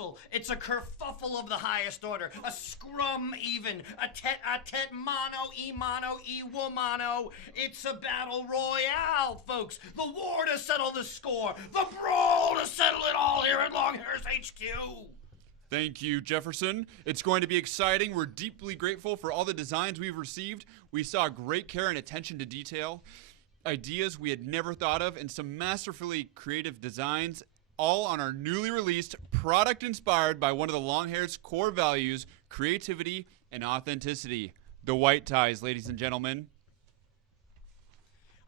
tussle. It's a kerfuffle of the highest order. A scrum even. A tet mono, e womano. It's a battle royale, folks. The war to settle the score. The brawl to settle it all here at Longhairs HQ. Thank you, Jefferson. It's going to be exciting. We're deeply grateful for all the designs we've received. We saw great care and attention to detail, ideas we had never thought of, and some masterfully creative designs, all on our newly released product inspired by one of the Longhairs' core values, creativity and authenticity. The white ties, ladies and gentlemen.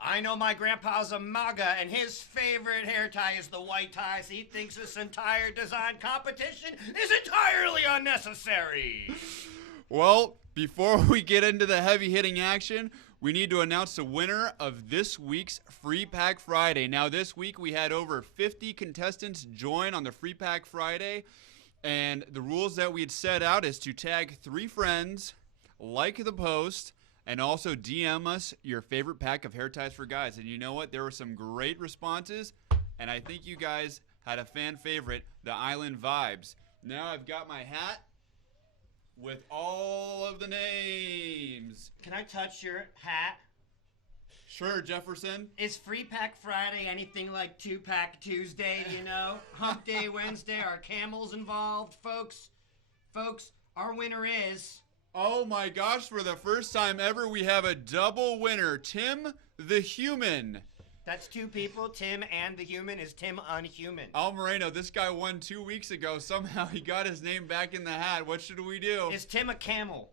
I know my grandpa's a MAGA, and his favorite hair tie is the white ties. He thinks this entire design competition is entirely unnecessary. Well, before we get into the heavy-hitting action, we need to announce the winner of this week's Free Pack Friday. Now, this week we had over 50 contestants join on the Free Pack Friday, and the rules that we had set out is to tag 3 friends, like the post, and also DM us your favorite pack of hair ties for guys. And you know what? There were some great responses, and I think you guys had a fan favorite, the Island Vibes. Now I've got my hat with all of the names. Can I touch your hat? Sure, Jefferson. Is Free Pack Friday anything like 2-Pack Tuesday, you know? Hump Day Wednesday, are camels involved, folks? Folks, our winner is... Oh my gosh, for the first time ever, we have a double winner. Tim the Human. That's 2 people. Tim and the Human is Tim Unhuman. Al Moreno, this guy won 2 weeks ago. Somehow he got his name back in the hat. What should we do? Is Tim a camel?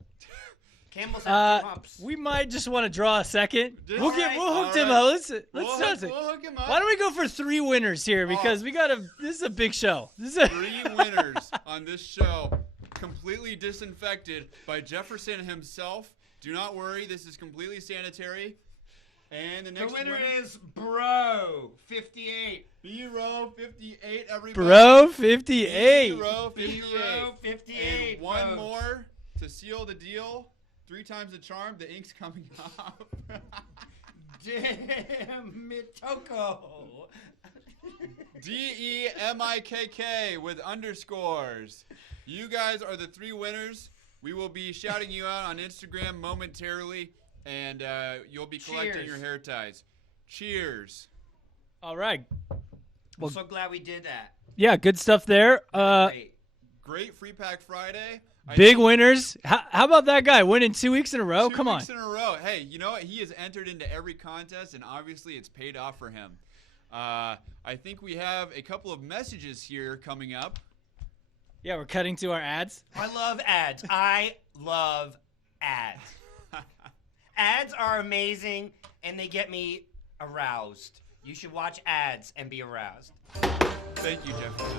Camels have 2 humps. We might just want to draw a second. We'll hook Tim right. up. Let's We'll hook him up. Why don't we go for 3 winners here? Because this is a big show. 3 winners on this show. Completely disinfected by Jefferson himself. Do not worry, this is completely sanitary. And the next winner is Bro 58. B-Row 58, everybody. Bro 58. B-Row 58. B-Row 58. And one folks. more to seal the deal. 3 times the charm. The ink's coming off. Damn Mitoko. DEMIKK with underscores. You guys are the 3 winners. We will be shouting you out on Instagram momentarily, and you'll be collecting your hair ties. Cheers. All right. I'm so glad we did that. Yeah, good stuff there. Great Free Pack Friday. Big winners. How about that guy winning 2 weeks in a row? Come on. 2 weeks in a row. Hey, you know what? He has entered into every contest, and obviously it's paid off for him. I think we have a couple of messages here coming up. Yeah, we're cutting to our ads. I love ads. I love ads. Ads are amazing, and they get me aroused. You should watch ads and be aroused. Thank you, Jefferson.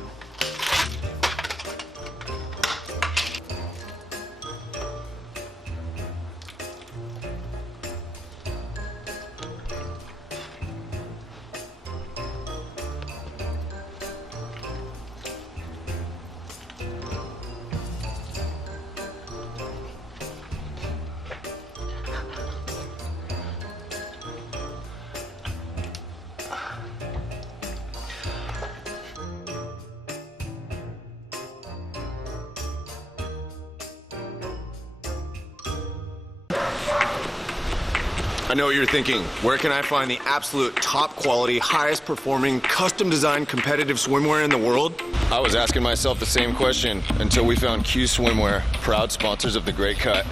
I know what you're thinking. Where can I find the absolute top quality, highest performing, custom designed competitive swimwear in the world? I was asking myself the same question until we found Q Swimwear, proud sponsors of The Great Cut.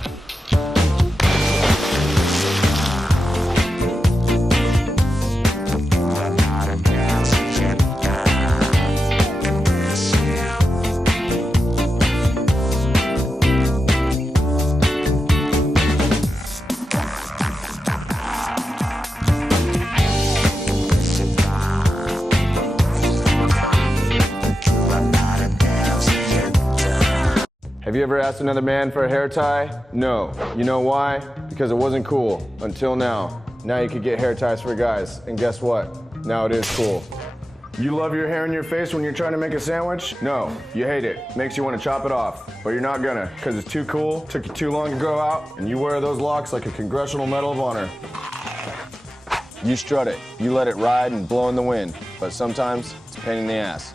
Have you ever asked another man for a hair tie? No. You know why? Because it wasn't cool. Until now. Now you can get hair ties for guys. And guess what? Now it is cool. You love your hair in your face when you're trying to make a sandwich? No. You hate it. Makes you want to chop it off. But you're not gonna, because it's too cool, took you too long to grow out, and you wear those locks like a Congressional Medal of Honor. You strut it. You let it ride and blow in the wind. But sometimes, it's a pain in the ass.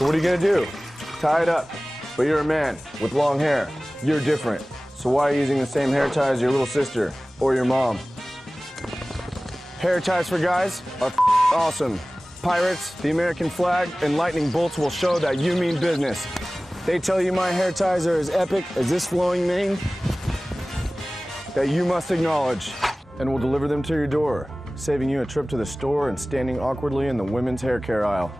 So what are you gonna do? Tie it up. But you're a man with long hair. You're different. So why are you using the same hair tie as your little sister or your mom? Hair ties for guys are awesome. Pirates, the American flag, and lightning bolts will show that you mean business. They tell you my hair ties are as epic as this flowing mane that you must acknowledge, and will deliver them to your door, saving you a trip to the store and standing awkwardly in the women's hair care aisle.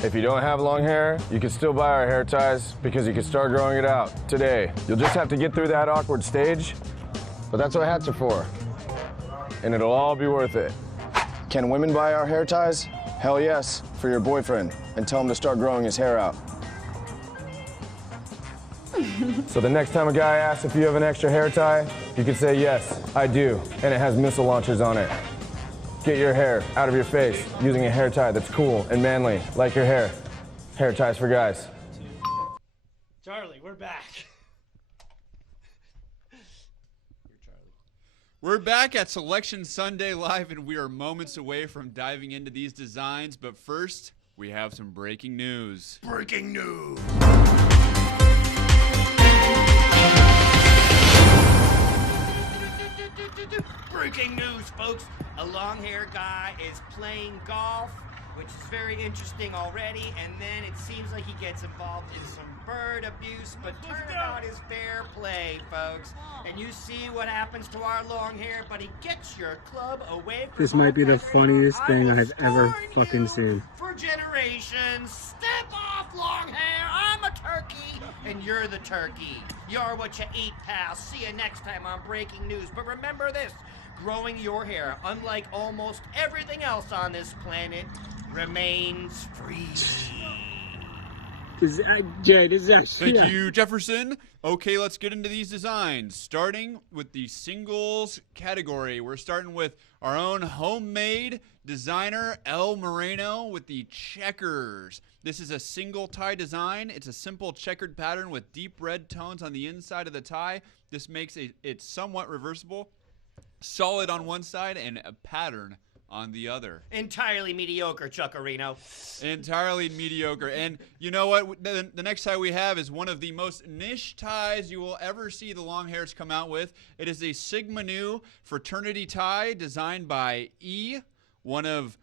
If you don't have long hair, you can still buy our hair ties because you can start growing it out today. You'll just have to get through that awkward stage, but that's what hats are for. And it'll all be worth it. Can women buy our hair ties? Hell yes, for your boyfriend, and tell him to start growing his hair out. So the next time a guy asks if you have an extra hair tie, you can say, yes, I do, and it has missile launchers on it. Get your hair out of your face using a hair tie that's cool and manly, like your hair. Hair ties for guys. Charlie, we're back. We're back at Selection Sunday Live, and we are moments away from diving into these designs. But first, we have some breaking news. Breaking news. Breaking news, folks. A long-haired guy is playing golf, which is very interesting already, and then it seems like he gets involved in some bird abuse, but turnabout is fair play, folks. And you see what happens to our long hair, but he gets your club away from This might be the record. funniest thing I will I've ever scorn fucking you seen. for generations. Step off, long hair. I'm a turkey, and you're the turkey. You're what you eat, pal. See you next time on Breaking News. But remember this. Growing your hair, unlike almost everything else on this planet, remains free. Jay, this is actually... Thank you, Jefferson. Okay, let's get into these designs. Starting with the singles category. We're starting with our own homemade designer, El Moreno, with the checkers. This is a single tie design. It's a simple checkered pattern with deep red tones on the inside of the tie. This makes it somewhat reversible, solid on one side, and a pattern on the other. Entirely mediocre, Chuckarino. Entirely mediocre. And you know what? The next tie we have is one of the most niche ties you will ever see the Longhairs come out with. It is a Sigma Nu fraternity tie designed by E, one of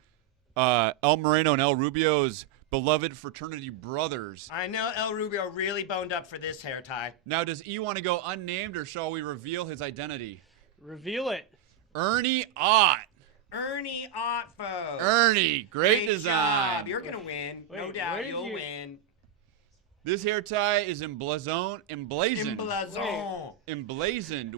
El Moreno and El Rubio's beloved fraternity brothers. I know El Rubio really boned up for this hair tie. Now, does E want to go unnamed, or shall we reveal his identity? Reveal it. Ernie Ott. Ernie Ott, folks. Ernie, great design. Job. You're going to win. No Wait, doubt, where did you'll you- win. This hair tie is emblazoned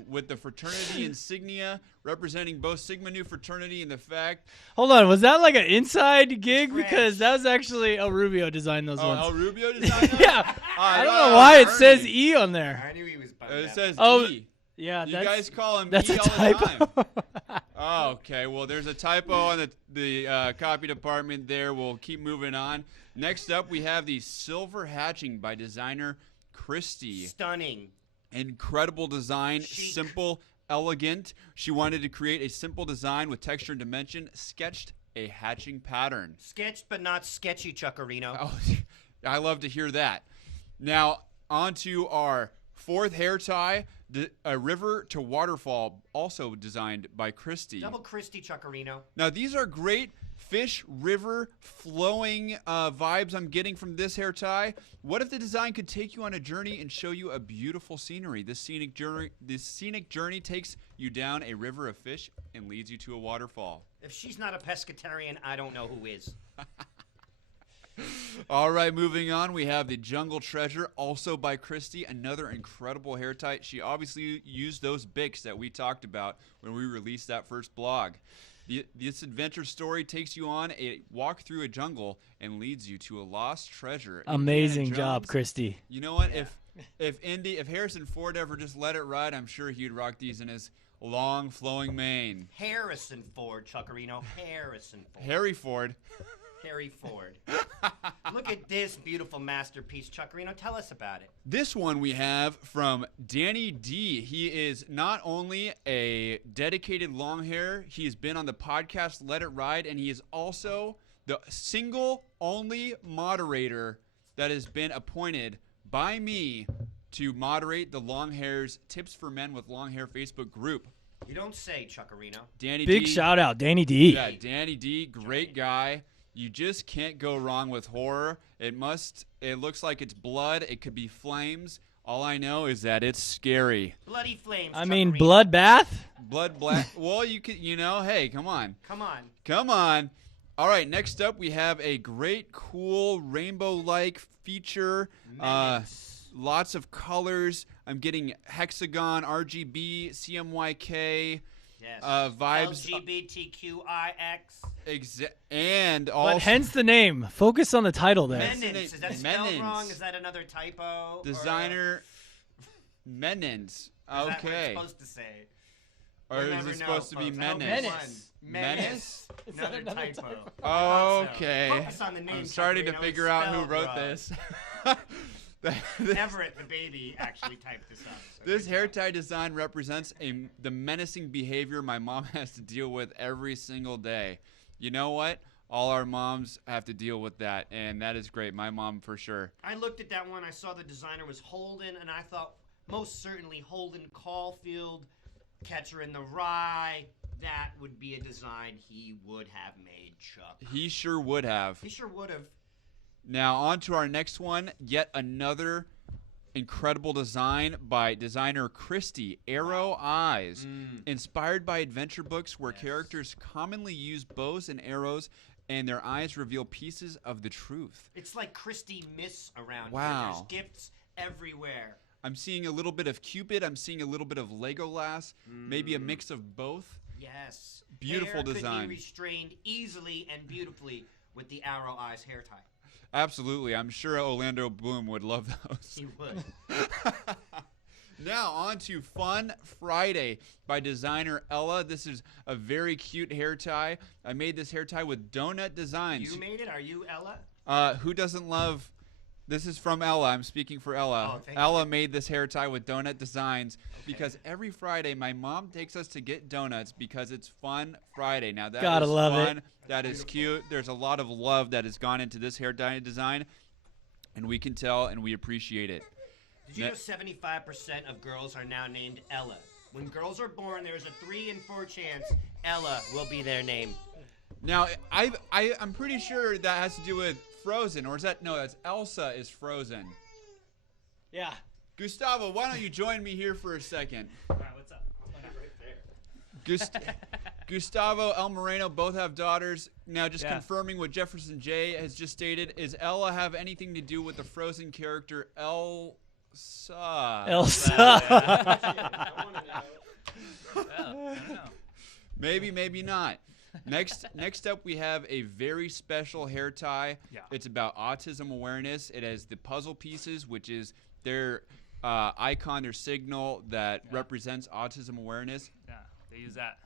with the fraternity insignia representing both Sigma Nu fraternity and the fact. Hold on, was that like an inside gig? French. Because that was actually El Rubio designed those Oh, ones. El Rubio designed those? Yeah, I I don't thought know why it was says Ernie. E on there. I knew he was bummed It out. says Oh, E. Yeah, You that's guys call him that's E a all the typo. time. Oh, okay, well, there's a typo on the copy department there. We'll keep moving on. Next up, we have the Silver Hatching by designer Christy. Stunning. Incredible design, Chic. simple, elegant. She wanted to create a simple design with texture and dimension, sketched a hatching pattern. Sketched but not sketchy, Chuckarino. Oh, I love to hear that. Now, on to our fourth hair tie, a river to waterfall, also designed by Christy. Double Christy, Chuckarino. Now, these are great fish, river, flowing vibes I'm getting from this hair tie. What if the design could take you on a journey and show you a beautiful scenery? This scenic journey takes you down a river of fish and leads you to a waterfall. If she's not a pescatarian, I don't know who is. All right, moving on, we have the Jungle Treasure, also by Christy, another incredible hair tie. She obviously used those Bics that we talked about when we released that first blog. This adventure story takes you on a walk through a jungle and leads you to a lost treasure. Amazing Indiana job, Jones. Christy. You know what? If Harrison Ford ever just let it ride, I'm sure he'd rock these in his long flowing mane. Harrison Ford, Chuckarino. Harrison Ford. Harry Ford. Terry Ford. Look at this beautiful masterpiece, Chuckarino. Tell us about it. This one we have from Danny D. He is not only a dedicated long hair, he has been on the podcast Let It Ride, and he is also the single only moderator that has been appointed by me to moderate the Longhairs Tips for Men with Long Hair Facebook group. You don't say, Chuckarino. Danny Big D. shout out, Danny D. Yeah, Danny D, great guy. You just can't go wrong with horror. It looks like it's blood. It could be flames. All I know is that it's scary. Bloody flames, I mean, Chuckarino. bloodbath. Blood black. Well, hey, come on. Come on. Come on. All right, next up we have a great, cool, rainbow-like feature. Lots of colors. I'm getting hexagon, RGB, CMYK. Yes. Vibes. LGBTQIX. And also But hence the name. Focus on the title there. Menins. Is that spelled Menins. wrong? Is that another typo? designer Menins. Or, is that what it's Okay. supposed to say? Or We'll is never it know, supposed to be folks. I hope menace? it's one. Menace? Another typo. Okay. Focus on the name, I'm starting to Chuckarino. figure It's out who spelled wrote wrong. this. Everett, the baby, actually typed this up. So This good hair job. tie design represents the menacing behavior my mom has to deal with every single day. You know what? All our moms have to deal with that, and that is great. My mom for sure. I looked at that one. I saw the designer was Holden, and I thought most certainly Holden Caulfield, Catcher in the Rye. That would be a design he would have made, Chuck. He sure would have. He sure would have. Now on to our next one. Yet another incredible design by designer Christie. Arrow Eyes. Inspired by adventure books where characters commonly use bows and arrows and their eyes reveal pieces of the truth. It's like Christy Miss around Wow. here. There's gifts everywhere. I'm seeing a little bit of Cupid. I'm seeing a little bit of Legolas. Maybe a mix of both. Yes. Beautiful Hair design. could be restrained easily and beautifully with the Arrow Eyes hair tie. Absolutely. I'm sure Orlando Bloom would love those. He would. Now on to Fun Friday by designer Ella. This is a very cute hair tie. I made this hair tie with donut designs. You made it? Are you Ella? Who doesn't love... This is from Ella. I'm speaking for Ella. Oh, thank Ella made this hair tie with donut designs because every Friday my mom takes us to get donuts because it's Fun Friday. Now that Gotta is love fun. it. That is cute. There's a lot of love that has gone into this hair tie design, and we can tell and we appreciate it. Did you know 75% of girls are now named Ella? When girls are born, there's a 3 in 4 chance Ella will be their name. Now, I'm pretty sure that has to do with Frozen, or is that no? That's Elsa is Frozen. Yeah. Gustavo, why don't you join me here for a second? All right, what's up? Gustavo, El Moreno both have daughters. Now, just Yeah. confirming what Jefferson J has just stated, is Ella have anything to do with the Frozen character Elsa? Elsa. Maybe, maybe not. Next up, we have a very special hair tie. Yeah. It's about autism awareness. It has the puzzle pieces, which is their icon, their signal that represents autism awareness. Yeah, they use that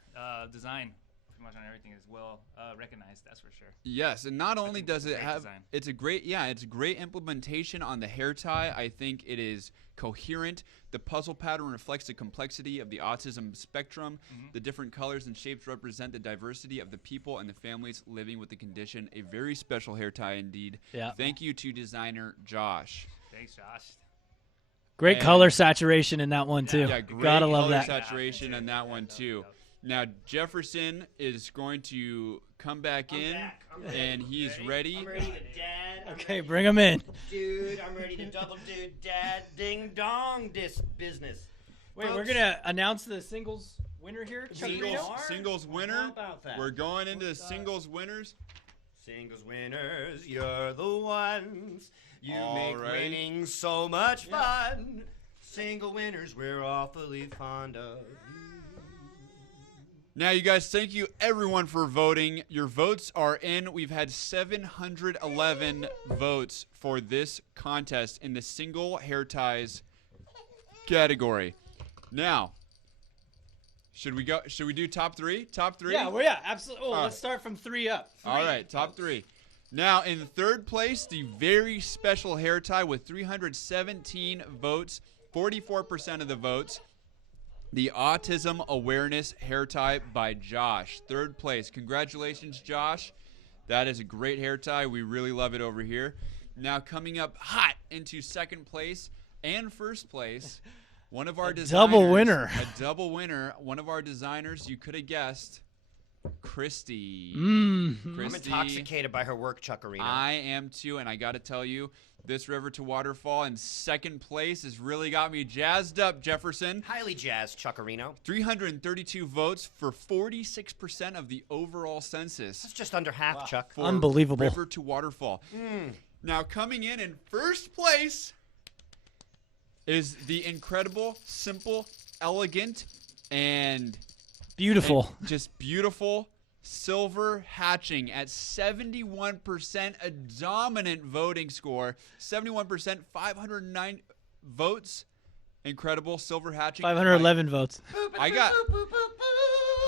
design pretty much on everything as well recognized. That's for sure. Yes, and not only think does it's a it great have, design. it's a great implementation on the hair tie. I think it is coherent. The puzzle pattern reflects the complexity of the autism spectrum. The different colors and shapes represent the diversity of the people and the families living with the condition. A very special hair tie indeed. Yeah. Thank you to designer Josh. Thanks, Josh. Great And- color saturation in that one, too. Yeah, great Gotta love color that. saturation on that one too. Now Jefferson is going to come back in, back. I'm ready. and he is ready. I'm ready to dad. I'm Okay, ready bring him in. Dude, I'm ready to double do dad ding dong this business. Wait, we're Folks, going to announce the singles winner here? Chuck Singles. Reno? Are? Singles How winner. about that? We're going into singles winners. Singles winners, you're the ones. You All make right. winning so much fun. Single winners, we're awfully fond of you. Now, you guys, thank you everyone for voting. Your votes are in. We've had 711 votes for this contest in the single hair ties category. Now, should we go? Should we do top three? Top three. Yeah, absolutely. Oh, Uh, let's start from 3 up. All right, top three. Now, in third place, the very special hair tie with 317 votes, 44% of the votes, the Autism Awareness Hair Tie by Josh. Third place. Congratulations, Josh. That is a great hair tie. We really love it over here. Now, coming up hot into second place and first place, one of our designers. Double winner. A double winner. One of our designers, you could have guessed. Christy. I'm Christy. intoxicated by her work, Chuckarino. I am too, and I got to tell you, this River to Waterfall in second place has really got me jazzed up, Jefferson. Highly jazzed, Chuckarino. 332 votes for 46% of the overall census. That's just under half, Chuck. For Unbelievable. River to Waterfall. Now, coming in first place is the incredible, simple, elegant, and Beautiful. just beautiful silver hatching at 71%, a dominant voting score. 71%, 509 votes. Incredible silver hatching. 511 votes. I got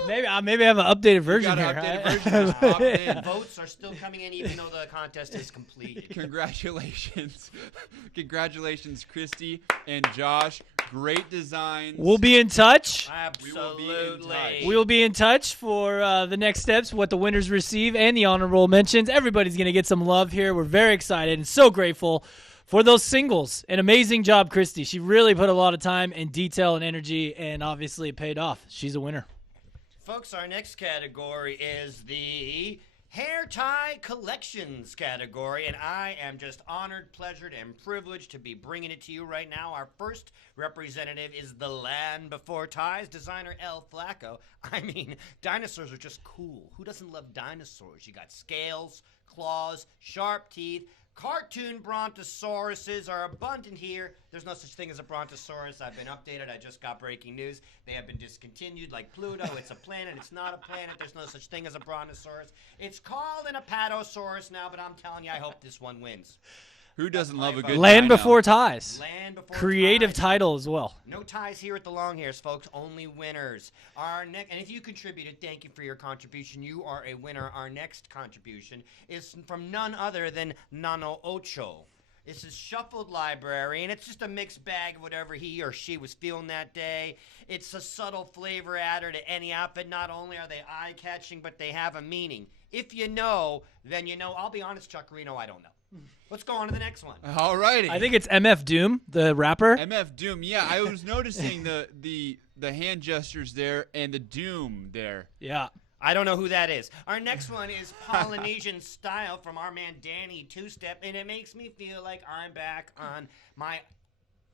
Maybe I have an updated version got here. an updated right? version just popped in. Votes are still coming in even though the contest is completed. Congratulations. Congratulations, Christy and Josh. Great designs. We'll be in touch. Absolutely. We will be in touch for the next steps, what the winners receive, and the honorable mentions. Everybody's going to get some love here. We're very excited and so grateful for those singles. An amazing job, Christy. She really put a lot of time and detail and energy, and obviously it paid off. She's a winner. Folks, our next category is the Hair Tie Collections category, and I am just honored, pleasured, and privileged to be bringing it to you right now. Our first representative is the Land Before Ties, designer El Flacco. I mean, dinosaurs are just cool. Who doesn't love dinosaurs? You got scales, claws, sharp teeth. Cartoon brontosauruses are abundant here. There's no such thing as a brontosaurus. I've been updated. I just got breaking news. They have been discontinued like Pluto. It's a planet. It's not a planet. There's no such thing as a brontosaurus. It's called an apatosaurus now, but I'm telling you, I hope this one wins. Who doesn't love a good Land dino? Before Ties. Land Before Creative Ties. title as well. No ties here at the Longhairs, folks. Only winners. And if you contributed, thank you for your contribution. You are a winner. Our next contribution is from none other than Nano Ocho. This is Shuffled Library, and it's just a mixed bag of whatever he or she was feeling that day. It's a subtle flavor adder to any outfit. Not only are they eye-catching, but they have a meaning. If you know, then you know. I'll be honest, Chuckarino, I don't know. Let's go on to the next one. All righty. I think it's MF Doom, the rapper. MF Doom. Yeah, I was noticing the hand gestures there and the Doom there. Yeah. I don't know who that is. Our next one is Polynesian Style from our man Danny Two-Step, and it makes me feel like I'm back on my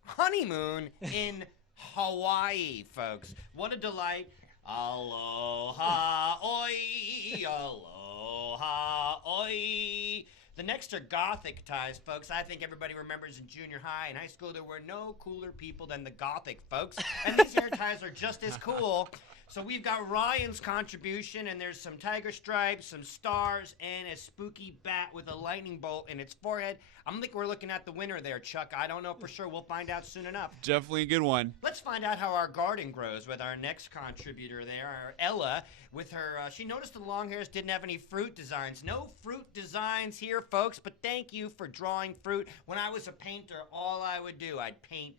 honeymoon in Hawaii, folks. What a delight. Aloha, oi, aloha, oi. The next are Gothic ties, folks. I think everybody remembers in junior high and high school there were no cooler people than the Gothic folks. And these hair ties are just as cool. So we've got Ryan's contribution, and there's some tiger stripes, some stars, and a spooky bat with a lightning bolt in its forehead. I think we're looking at the winner there, Chuck. I don't know for sure. We'll find out soon enough. Definitely a good one. Let's find out how our garden grows with our next contributor there, our Ella, with her, she noticed the Longhairs didn't have any fruit designs. No fruit designs here, folks, but thank you for drawing fruit. When I was a painter, all I would do, I'd paint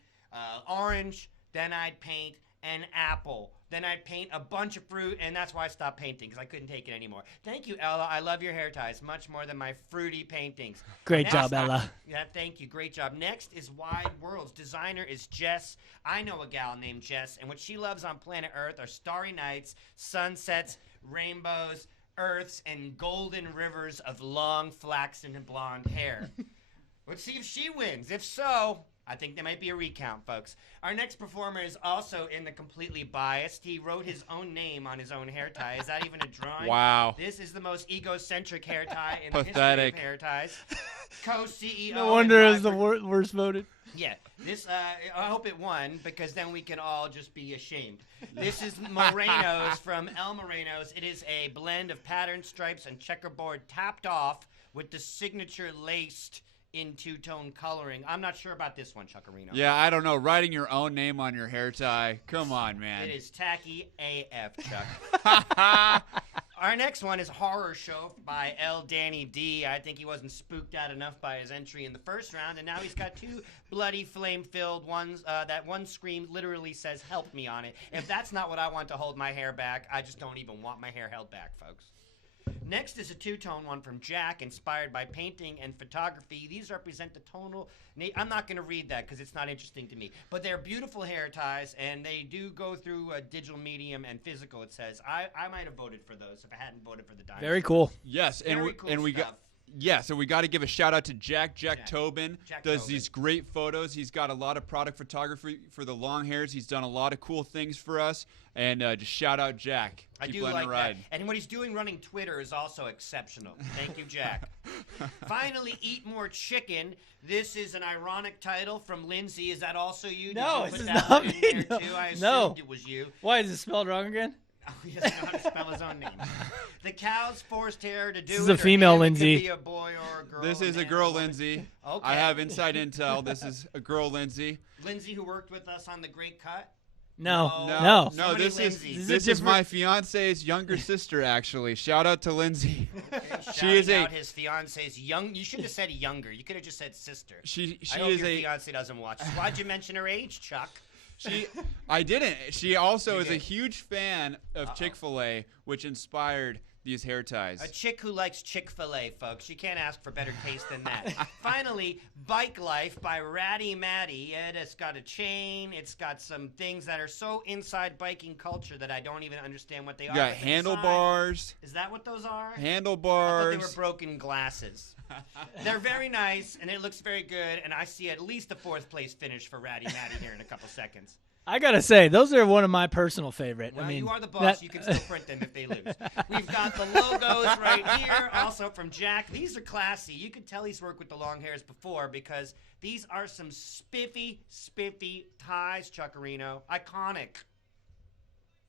orange, then I'd paint an apple. Then I'd paint a bunch of fruit, and that's why I stopped painting, because I couldn't take it anymore. Thank you, Ella. I love your hair ties much more than my fruity paintings. Great Next job, Ella. Yeah, thank you. Great job. Next is Wide Worlds. Designer is Jess. I know a gal named Jess, and what she loves on planet Earth are starry nights, sunsets, rainbows, earths, and golden rivers of long flaxen and blonde hair. Let's see if she wins. If so, I think there might be a recount, folks. Our next performer is also in the Completely Biased. He wrote his own name on his own hair tie. Is that even a drawing? Wow. This is the most egocentric hair tie in the Pathetic. history of hair ties. Co-CEO. No wonder and it's the driver- worst voted. Yeah, this, I hope it won, because then we can all just be ashamed. This is Moreno's from El Moreno's. It is a blend of pattern stripes and checkerboard topped off with the signature laced in two-tone coloring. I'm not sure about this one, Chuckarino. Yeah, I don't know. Writing your own name on your hair tie. Come on, man. It is tacky AF, Chuck. Our next one is Horror Show by L. Danny D. I think he wasn't spooked out enough by his entry in the first round, and now he's got 2 bloody, flame-filled ones. That one scream literally says, "Help me" on it. If that's not what I want to hold my hair back, I just don't even want my hair held back, folks. Next is a 2-tone one from Jack, inspired by painting and photography. These represent the tonal... I'm not going to read that because it's not interesting to me. But they're beautiful hair ties, and they do go through a digital medium and physical, it says. I might have voted for those if I hadn't voted for the diamond. Very cool. Yes, Very cool and we stuff. got. Yeah, so we got to give a shout out to Jack Tobin. Jack does Tobin. these great photos. He's got a lot of product photography for the Longhairs. He's done a lot of cool things for us. And just shout out Jack. I Keep do letting like it ride. that. And what he's doing running Twitter is also exceptional. Thank you, Jack. Finally, Eat More Chicken. This is an ironic title from Lindsay. Is that also you? No, Did you this put is that not one in me, there no. too? I assumed No. it was you. Why is it spelled wrong again? Oh, he doesn't know how to spell his own name. The cows forced her to do This is it. a female or him, Lindsay. It could be a boy or a girl. This is a man, girl, woman. Lindsay. Okay. I have inside intel. This is a girl, Lindsay. Lindsay, who worked with us on The Great Cut. No. No, So many this is Lindsays. This is my fiance's younger sister. Actually, shout out to Lindsay. She is Shouting a out his fiance's young. You should have said younger. You could have just said sister. she I hope is your a fiance doesn't watch. Why'd you mention her age, Chuck? I didn't. She also You is a did. huge fan of Chick-fil-A, which inspired these hair ties. A chick who likes Chick-fil-A, folks. You can't ask for better taste than that. Finally, Bike Life by Ratty Matty. It's got a chain. It's got some things that are so inside biking culture that I don't even understand what they You are. got but the design- handlebars, Is that what those are? I thought handlebars. they were broken glasses. They're very nice, and it looks very good, and I see at least a 4th place finish for Ratty Matty here in a couple seconds. I gotta say, those are one of my personal favorite. Well, I mean, you are the boss. that- You can still print them if they lose. We've got the logos right here, also from Jack. These are classy. You can tell he's worked with the Longhairs before because these are some spiffy ties, Chuckarino. Iconic.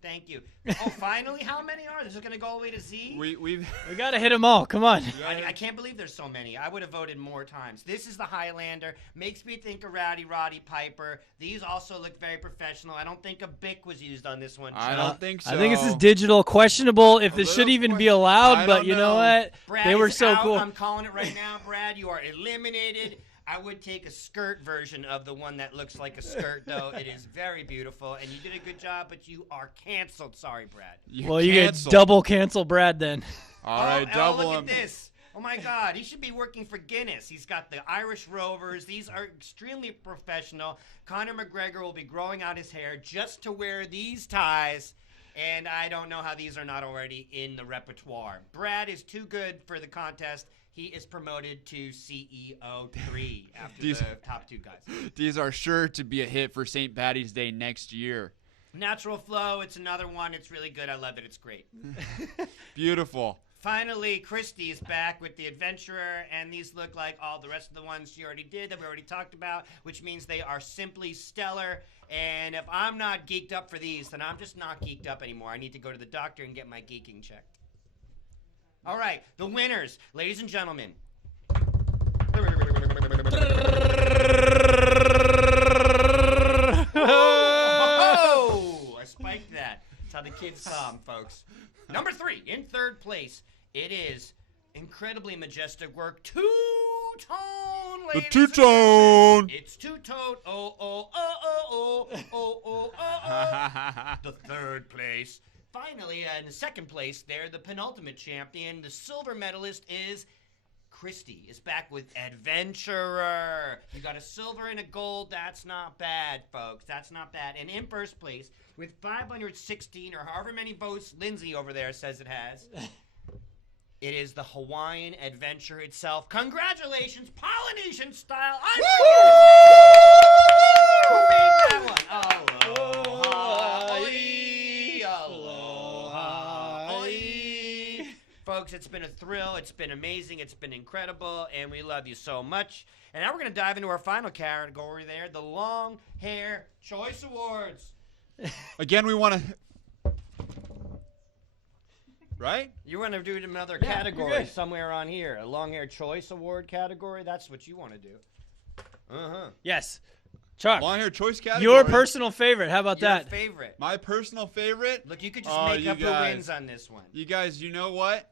Thank you. Oh, finally, how many are there? This is going to go all the way to Z? We've we gotta hit them all. Come on. I can't believe there's so many. I would have voted more times. This is the Highlander. Makes me think of Roddy Piper. These also look very professional. I don't think a Bic was used on this one. I Chuck. don't think so. I think this is digital, questionable if this should little even be allowed. I But don't you know know. what? Brad They were is so out. cool. I'm calling it right now, Brad. You are eliminated. I would take a skirt version of the one that looks like a skirt, though. It is very beautiful, and you did a good job, but you are canceled. Sorry, Brad. Well, you get canceled. double cancel Brad then. All right, double look him. at this. Oh, my God. He should be working for Guinness. He's got the Irish Rovers. These are extremely professional. Conor McGregor will be growing out his hair just to wear these ties, and I don't know how these are not already in the repertoire. Brad is too good for the contest. He is promoted to CEO 3 after These- the top 2 guys. These are sure to be a hit for St. Patty's Day next year. Natural Flow, it's another one. It's really good. I love it. It's great. Beautiful. Finally, Christy is back with the Adventurer, and these look like all the rest of the ones she already did that we already talked about, which means they are simply stellar. And if I'm not geeked up for these, then I'm just not geeked up anymore. I need to go to the doctor and get my geeking checked. All right, the winners, ladies and gentlemen. Oh, I spiked that. That's how the kids saw him, folks. Number 3, in 3rd place, it is incredibly majestic work. Two-tone, The ladies. two-tone. It's two-tone. Oh. The 3rd place. Finally, in the 2nd place, there, the penultimate champion, the silver medalist is Christy is back with Adventurer. You got a silver and a gold. That's not bad, folks. That's not bad. And in 1st place, with 516 or however many votes Lindsay over there says it has, it is the Hawaiian Adventure itself. Congratulations, Polynesian style. Who made that one? Aloha. Oi. Aloha. Oi. Folks, it's been a thrill. It's been amazing. It's been incredible. And we love you so much. And now we're going to dive into our final category there, the Long Hair Choice Awards. Again, we want to. Right? You want to do another Yeah, category you're good. somewhere on here, a Long Hair Choice Award category? That's what you want to do. Uh-huh. Yes. Chuck, Long hair choice category. your personal favorite. How about Your that? favorite. My personal favorite. Look, you could just Oh, make you up who guys. wins on this one. You guys, you know what?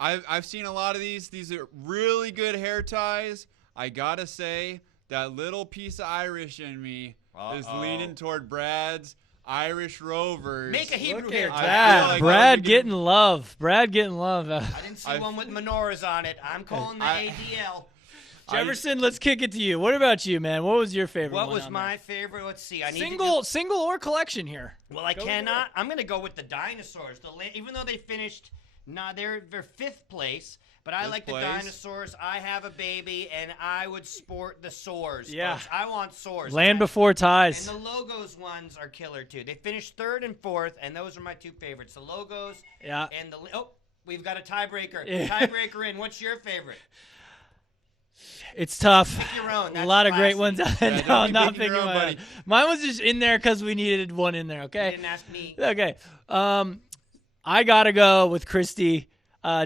I've seen a lot of these. These are really good hair ties. I gotta say, that little piece of Irish in me is leaning toward Brad's Irish Rovers. Make a Hebrew Look hair at tie. that. like Brad that would be getting love. Brad getting love. I didn't see one with menorahs on it. I'm calling the ADL. Jefferson, let's kick it to you. What about you, man? What was your favorite What one was on my favorite? Let's see. I there? need to Single or collection here? Well, I cannot. I'm going to go with the dinosaurs. Even though they finished, they're fifth place. But I Fifth like the place. dinosaurs. I have a baby, and I would sport the sores. Yeah. folks. I want sores. Land Before Ties. And the logos ones are killer too. They finished third and fourth, and those are my two favorites. The logos. Yeah. And we've got a tiebreaker. Yeah. Tiebreaker in. What's your favorite? It's tough. Pick your own. A That's lot of great classy. ones. Yeah, No, don't I'm be not picking picking your own, my buddy. own. Mine was just in there because we needed one in there, You okay? didn't ask me. Okay. I got to go with Christy.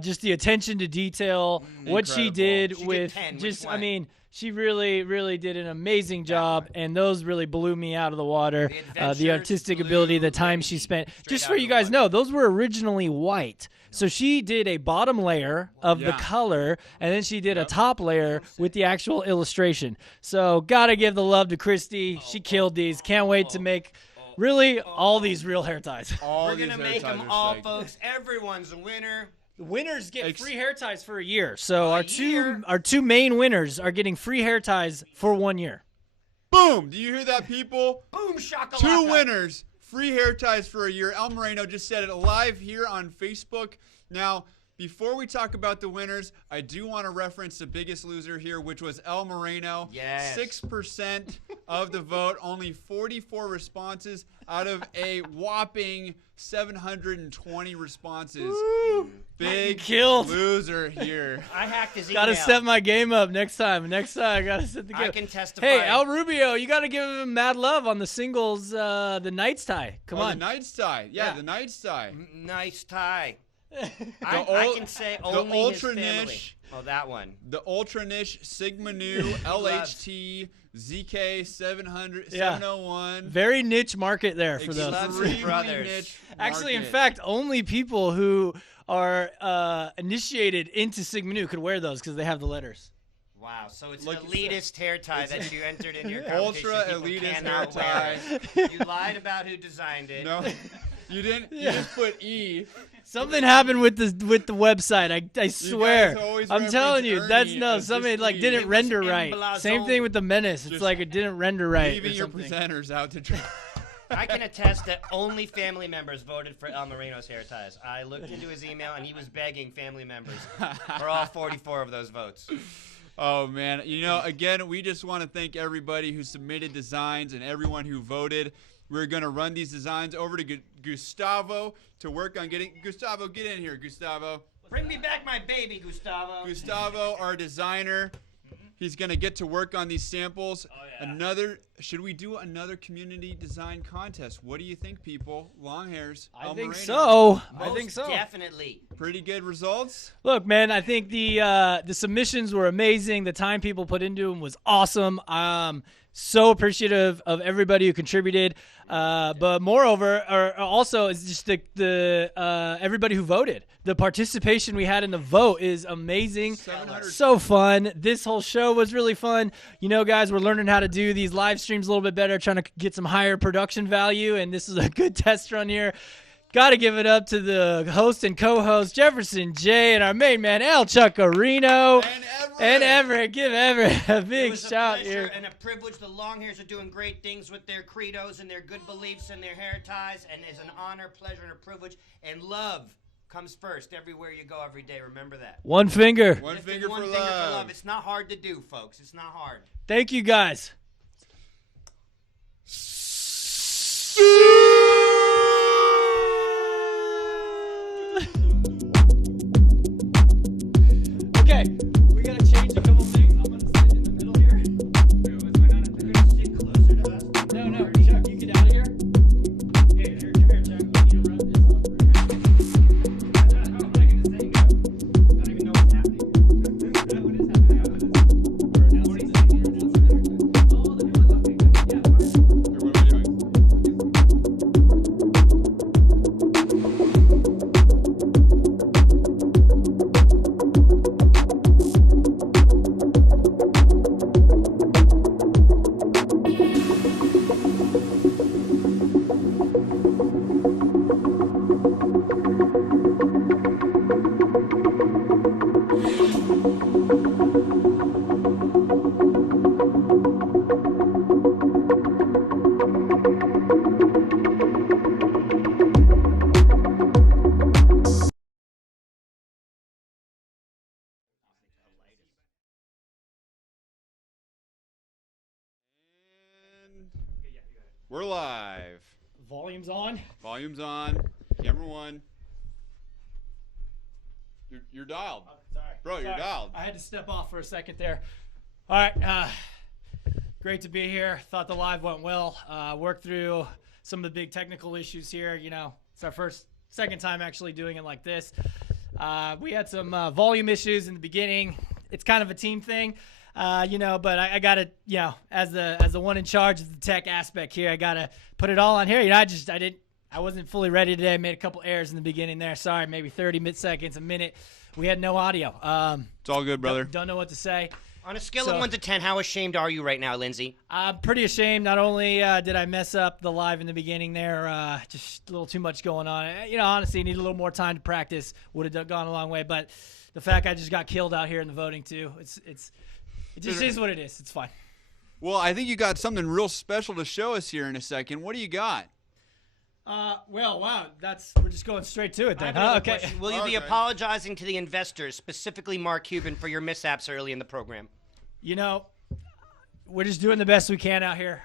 Just the attention to detail, what she Incredible. did She did with 10. Which just, I one? mean, she really, really did an amazing job, and those really blew me out of the water. The The adventures artistic blew ability, the time me she spent. straight Just out for of you the guys water. know, those were originally white. So she did a bottom layer of the Yeah. color, and then she did a top layer with the actual illustration. So gotta give the love to Christy. She killed these. Can't wait to make really all these real hair ties. All We're these going to hair make ties them are all, sick. folks. Everyone's a winner. The winners get Ex- free hair ties for a year. So our year? two main winners are getting free hair ties for 1 year. Boom! Do you hear that, people? Boom shakalaka. 2 winners, free hair ties for a year. El Moreno just said it live here on Facebook. Now, before we talk about the winners, I do want to reference the biggest loser here, which was El Moreno. Yes. 6% of the vote, only 44 responses out of a whopping 720 responses. Big Killed. loser here. I hacked his Gotta email. step my game up next time. Next time, I gotta set the game. I can testify. Hey, El Rubio, you gotta give him mad love on the singles, the Knights tie. Come Oh, on. the Knight's tie. Yeah, Yeah. the Knight's tie. Nice tie. I ul- can say the only his ultra family. niche. Oh, that one. The Ultra Niche Sigma Nu LHT ZK 700 Yeah. 701. Very niche market there for those. loves his Extremely brothers. niche Actually, in market. fact, only people who are initiated into Sigma Nu could wear those because they have the letters. Wow, so it's Look, an elitist hair tie that you entered in your competition. Ultra People elitist cannot hair wear it. You lied about who designed it. No, you didn't. You just put E. Something happened with the website. I swear. always I'm telling you, reference that's Ernie no as somebody just like E. didn't It was render right. emblazoned. Same thing with the menace. It's Just like it didn't render right. Leaving or your something. presenters out to dry. I can attest that only family members voted for El Moreno's hair ties. I looked into his email, and he was begging family members for all 44 of those votes. Oh man, you know, again, we just want to thank everybody who submitted designs and everyone who voted. We're gonna run these designs over to Gustavo to work on getting. Gustavo, get in here, Gustavo. Bring me back my baby, Gustavo. Gustavo, our designer, he's gonna get to work on these samples. Should we do another community design contest? What do you think, people? Longhairs. I El think Moreno. so. I Most think so. Definitely. Pretty good results. Look, man, I think the submissions were amazing. The time people put into them was awesome. So appreciative of everybody who contributed. But moreover, or also, it's just the everybody who voted. The participation we had in the vote is amazing. 700. So fun. This whole show was really fun. You know, guys, we're learning how to do these live streams a little bit better, trying to get some higher production value, and this is a good test run here. Got to give it up to the host and co-host, Jefferson J, and our main man, El Chuckarino. And Everett. Give Everett a It big was a shout pleasure here. and a privilege. The Longhairs are doing great things with their credos and their good beliefs and their hair ties, and it's an honor, pleasure, and a privilege. And love comes first everywhere you go every day. Remember that. One finger. One Lifting finger one for finger love. It's not hard to do, folks. It's not hard. Thank you, guys. Okay, we gotta change a couple things. I'm gonna sit in the middle here. No, Chuck, you get out of here. Here, come here, Chuck. We need to run this operation. I'm not gonna say go. I don't even know what's happening. What is happening? We're announcing this. Oh, the new one. Okay, good. Yeah. We're live. Volume's on. Volume's on. Camera 1. You're dialed. Sorry. Bro, you're dialed. I had to step off for a second there. All right. Great to be here. Thought the live went well. Worked through some of the big technical issues here. You know, it's our second time actually doing it like this. We had some volume issues in the beginning. It's kind of a team thing, you know, but I got to, you know, as the one in charge of the tech aspect here, I got to put it all on here. You know, I wasn't fully ready today. I made a couple errors in the beginning there. Sorry, maybe 30 mid-seconds, a minute. We had no audio. It's all good, brother. Don't know what to say. On a scale of 1 to 10, how ashamed are you right now, Lindsay? I'm pretty ashamed. Not only did I mess up the live in the beginning there, just a little too much going on. You know, honestly, need a little more time to practice. Would have gone a long way. But the fact I just got killed out here in the voting too, it just is what it is. It's fine. Well, I think you got something real special to show us here in a second. What do you got? Well, wow. We're just going straight to it then, I have huh? another Okay. question. Will you be apologizing to the investors, specifically Mark Cuban, for your mishaps early in the program? You know, we're just doing the best we can out here.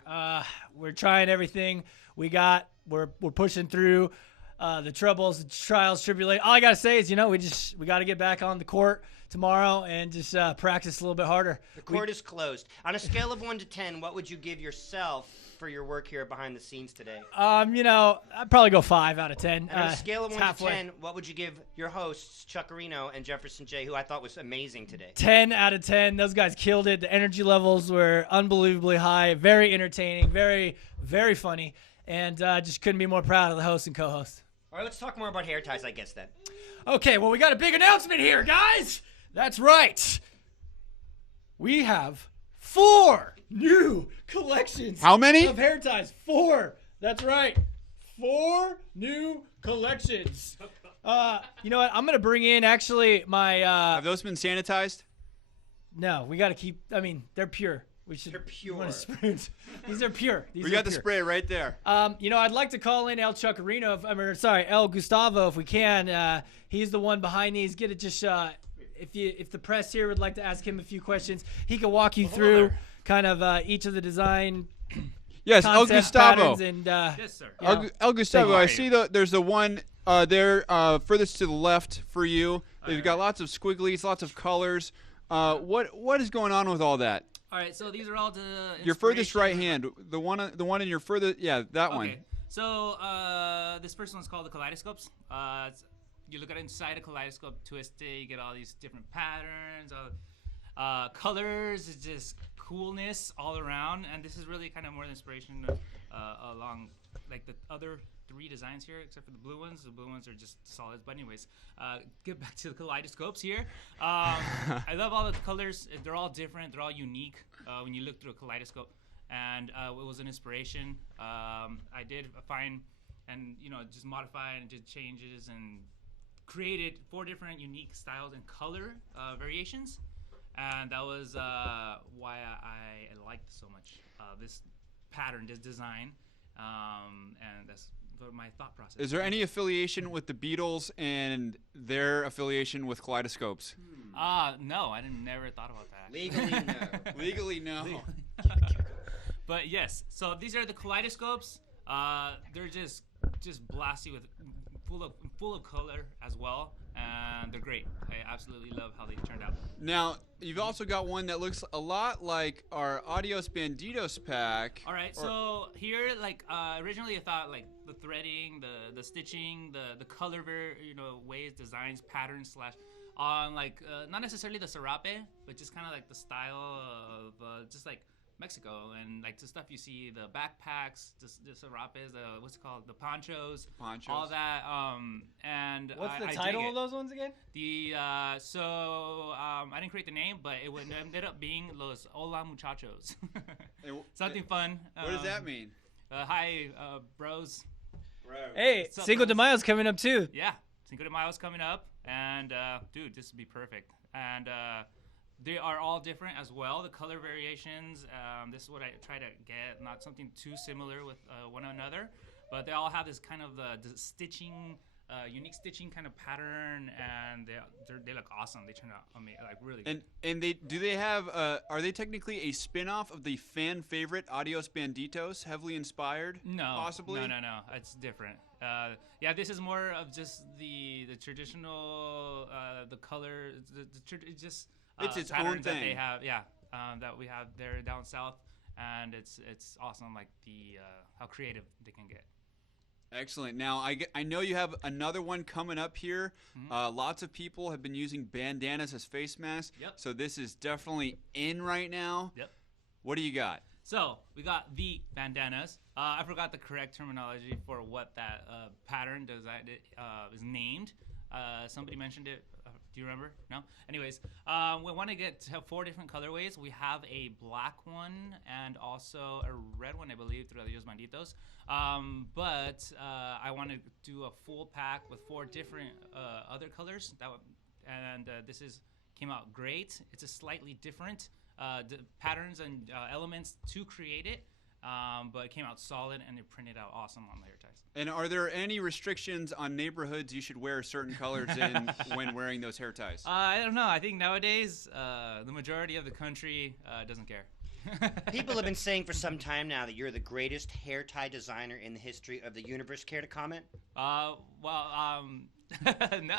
We're trying everything we got. We're pushing through the troubles, the trials, tribulations. All I gotta say is, you know, we got to get back on the court tomorrow and just practice a little bit harder. The court is closed. On a scale of 1 to 10, what would you give yourself for your work here behind the scenes today? You know, I'd probably go 5 out of 10. And on a scale of 1 to halfway. 10, what would you give your hosts, Chuck Areno and Jefferson J., who I thought was amazing today? 10 out of 10. Those guys killed it. The energy levels were unbelievably high, very entertaining, very, very funny, and just couldn't be more proud of the host and co-host. All right, let's talk more about hair ties, I guess, then. Okay, well, we got a big announcement here, guys. That's right. We have 4 new collections. How many? Of hair ties. 4. That's right. 4 new collections. You know what? I'm going to bring in actually my Have those been sanitized? No, we got to keep. I mean, they're pure. They're pure. These are pure. We got the spray right there. You know, I'd like to call in El Chuckarino. El Gustavo, if we can. He's the one behind these. Get it just. If the press here would like to ask him a few questions, he can walk you through kind of each of the design. Yes, El Gustavo. And, Yes, sir. El Gustavo, I Thank see there's the one there furthest to the left for you. They've got lots of squigglies, lots of colors. What is going on with all that? All right, so these are all the Your furthest right inspiration- hand, the one in your furthest, that one. Okay, so this first one's called the kaleidoscopes. You look at inside a kaleidoscope, twist it, you get all these different patterns, colors. It's just coolness all around, and this is really kind of more the inspiration along like the other 3 designs here, except for the blue ones. The blue ones are just solids. But anyways, get back to the kaleidoscopes here. I love all the colors. They're all different. They're all unique when you look through a kaleidoscope. And it was an inspiration. I did find and, you know, just modify and did changes and created 4 different unique styles and color variations. And that was why I liked so much this pattern, this design. And that's my thought process. Is there any affiliation with the Beatles and their affiliation with kaleidoscopes? No, I never thought about that. Legally, no. Legally, no. But yes, so these are the kaleidoscopes. They're just blasty with full of color as well, and they're great. I absolutely love how they turned out. Now, you've also got one that looks a lot like our Adios Bandidos pack. All right, so here, like originally I thought like the threading, the stitching, the color, ways, designs, patterns slash on like not necessarily the serape, but just kind of like the style of just like Mexico and like the stuff you see, the backpacks, the serapes, what's it called, the ponchos, all that. And what's the I title dig of those ones again? I didn't create the name, but it ended up being Los Hola Muchachos. Something fun. What does that mean? Hi, bros. Hey, What's up, Cinco de bros? Mayo's coming up too. Yeah, Cinco de Mayo's coming up, and dude, this would be perfect. And they are all different as well. The color variations. This is what I try to get. Not something too similar with one another, but they all have this kind of the stitching unique stitching kind of pattern, and they look awesome. They turn out like really good. And they have are they technically a spin-off of the fan favorite Adios Banditos, heavily inspired? No, possibly. No. It's different. Yeah, this is more of just the traditional the color. It's just it's its patterns own that thing. they have. Yeah, that we have there down south, and it's awesome. Like the how creative they can get. Excellent. Now, I know you have another one coming up here. Lots of people have been using bandanas as face masks. Yep. So this is definitely in right now. Yep. What do you got? So we got the bandanas. I forgot the correct terminology for what that pattern is named. Somebody mentioned it. Do you remember? No? Anyways, we want to get to 4 different colorways. We have a black one and also a red one, I believe, through Adios Banditos. But I want to do a full pack with 4 different other colors. This came out great. It's a slightly different patterns and elements to create it. But it came out solid and it printed out awesome on layer ties. And are there any restrictions on neighborhoods you should wear certain colors in when wearing those hair ties? I don't know. I think nowadays the majority of the country doesn't care. People have been saying for some time now that you're the greatest hair tie designer in the history of the universe. Care to comment? No, I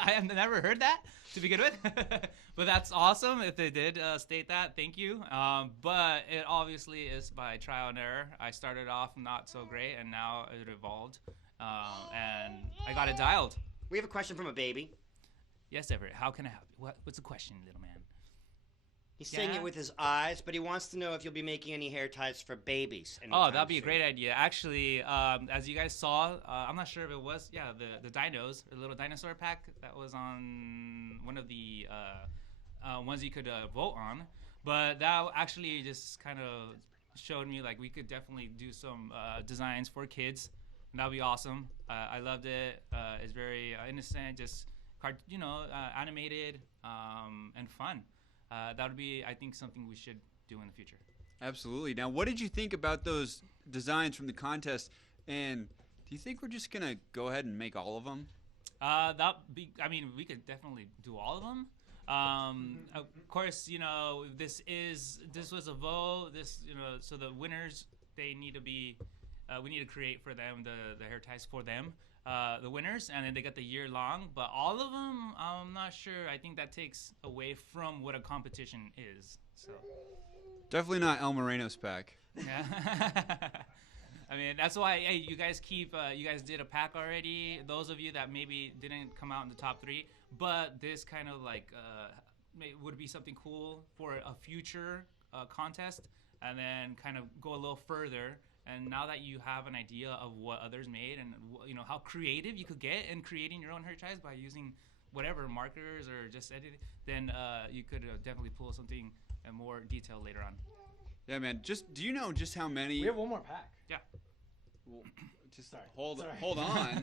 have never heard that to begin with, but that's awesome if they did state that. Thank you. But it obviously is by trial and error. I started off not so great, and now it evolved, and I got it dialed. We have a question from a baby. Yes, Everett. How can I help you? What's the question, little man? He's saying it with his eyes, but he wants to know if you'll be making any hair ties for babies. Oh, that'd be a great idea. Actually, as you guys saw, I'm not sure if it was, the dinos, the little dinosaur pack that was on one of the ones you could vote on. But that actually just kind of showed me like we could definitely do some designs for kids. And that'd be awesome. I loved it. It's very innocent, just animated and fun. That would be, I think, something we should do in the future. Absolutely. Now, what did you think about those designs from the contest? And do you think we're just going to go ahead and make all of them? We could definitely do all of them. Of course, this was a vote. So the winners, they need to be, we need to create for them the hair ties for them. The winners, and then they get the year long, but all of them, I'm not sure. I think that takes away from what a competition is. So definitely not El Moreno's pack. Yeah. I mean, that's why you guys you guys did a pack already. Those of you that maybe didn't come out in the top 3, but this kind of like would be something cool for a future contest, and then kind of go a little further. And now that you have an idea of what others made and how creative you could get in creating your own hair ties by using whatever markers or just editing, then you could definitely pull something in more detail later on. Yeah, man. Do you know just how many? We have one more pack. Yeah. Well, just hold on.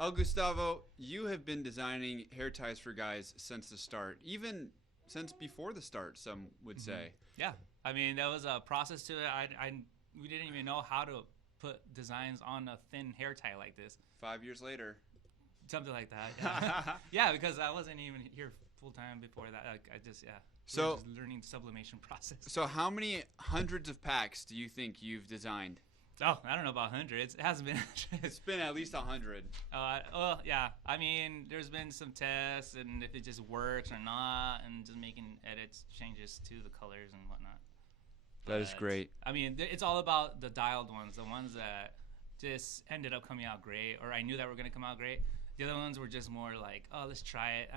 El Gustavo, you have been designing hair ties for guys since the start, even since before the start. Some would say. Yeah. I mean, there was a process to it. We didn't even know how to put designs on a thin hair tie like this. 5 years later. Something like that. Yeah, yeah, because I wasn't even here full time before that. So we were just learning the sublimation process. So how many hundreds of packs do you think you've designed? Oh, I don't know about hundreds. It hasn't been. It's been at least 100. Yeah. I mean, there's been some tests, and if it just works or not, and just making edits, changes to the colors and whatnot. That is great. I mean, it's all about the dialed ones, the ones that just ended up coming out great, or I knew that were going to come out great. The other ones were just more like, oh, let's try it.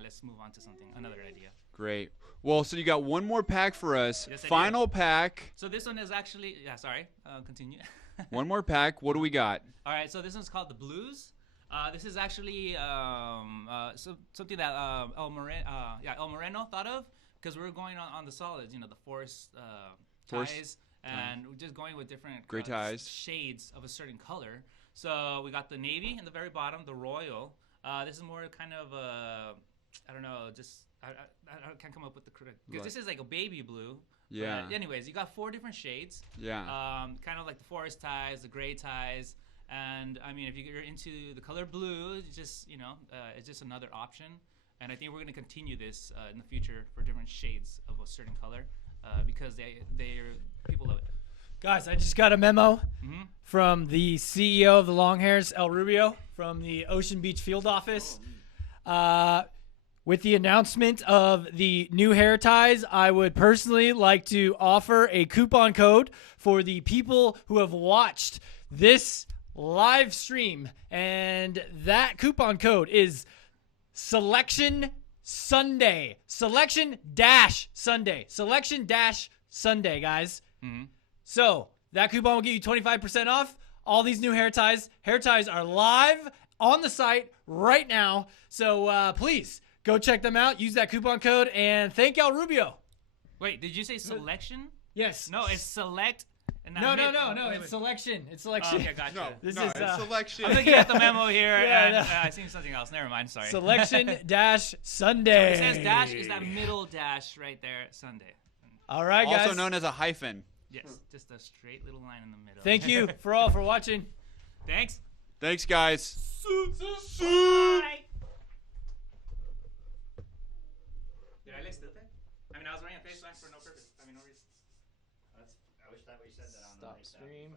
Let's move on to another idea. Great. Well, so you got one more pack for us. Yes, I Final pack. So this one is actually, continue. One more pack. What do we got? All right, so this one's called the Blues. This is actually something that El Moreno thought of, because we're going on the solids, the forest ties, and we're just going with different gray ties, shades of a certain color. So we got the navy in the very bottom, the royal. This is more kind of I don't know, just I can't come up with the correct, because this is like a baby blue. Yeah. But anyways, you got 4 different shades. Yeah. Kind of like the forest ties, the gray ties, And I mean, if you're into the color blue, it's just it's just another option. And I think we're going to continue this in the future for different shades of a certain color because people love it. Guys, I just got a memo from the CEO of the Longhairs, El Rubio, from the Ocean Beach field office. With the announcement of the new hair ties, I would personally like to offer a coupon code for the people who have watched this live stream. And that coupon code is Selection Sunday. Selection dash Sunday. Selection dash Sunday, guys. So that coupon will get you 25% off all these new hair ties. Hair ties are live on the site right now. So please go check them out. Use that coupon code and thank El Rubio. Wait, did you say selection? Yes. No, it's select. And No. Wait. It's selection. It's selection. Okay, gotcha. No, This no, is, it's selection. I'm looking at the memo here, Yeah, and no. I seen something else. Never mind. Sorry. Selection dash Sunday. It says dash is that middle dash right there, Sunday. All right, guys. Also known as a hyphen. Yes, just a straight little line in the middle. Thank you for all for watching. Thanks. Thanks, guys. Bye. Did I look stupid? I mean, I was wearing a face mask for no purpose. I mean, no reason. I wish that we said that on the Stop stream.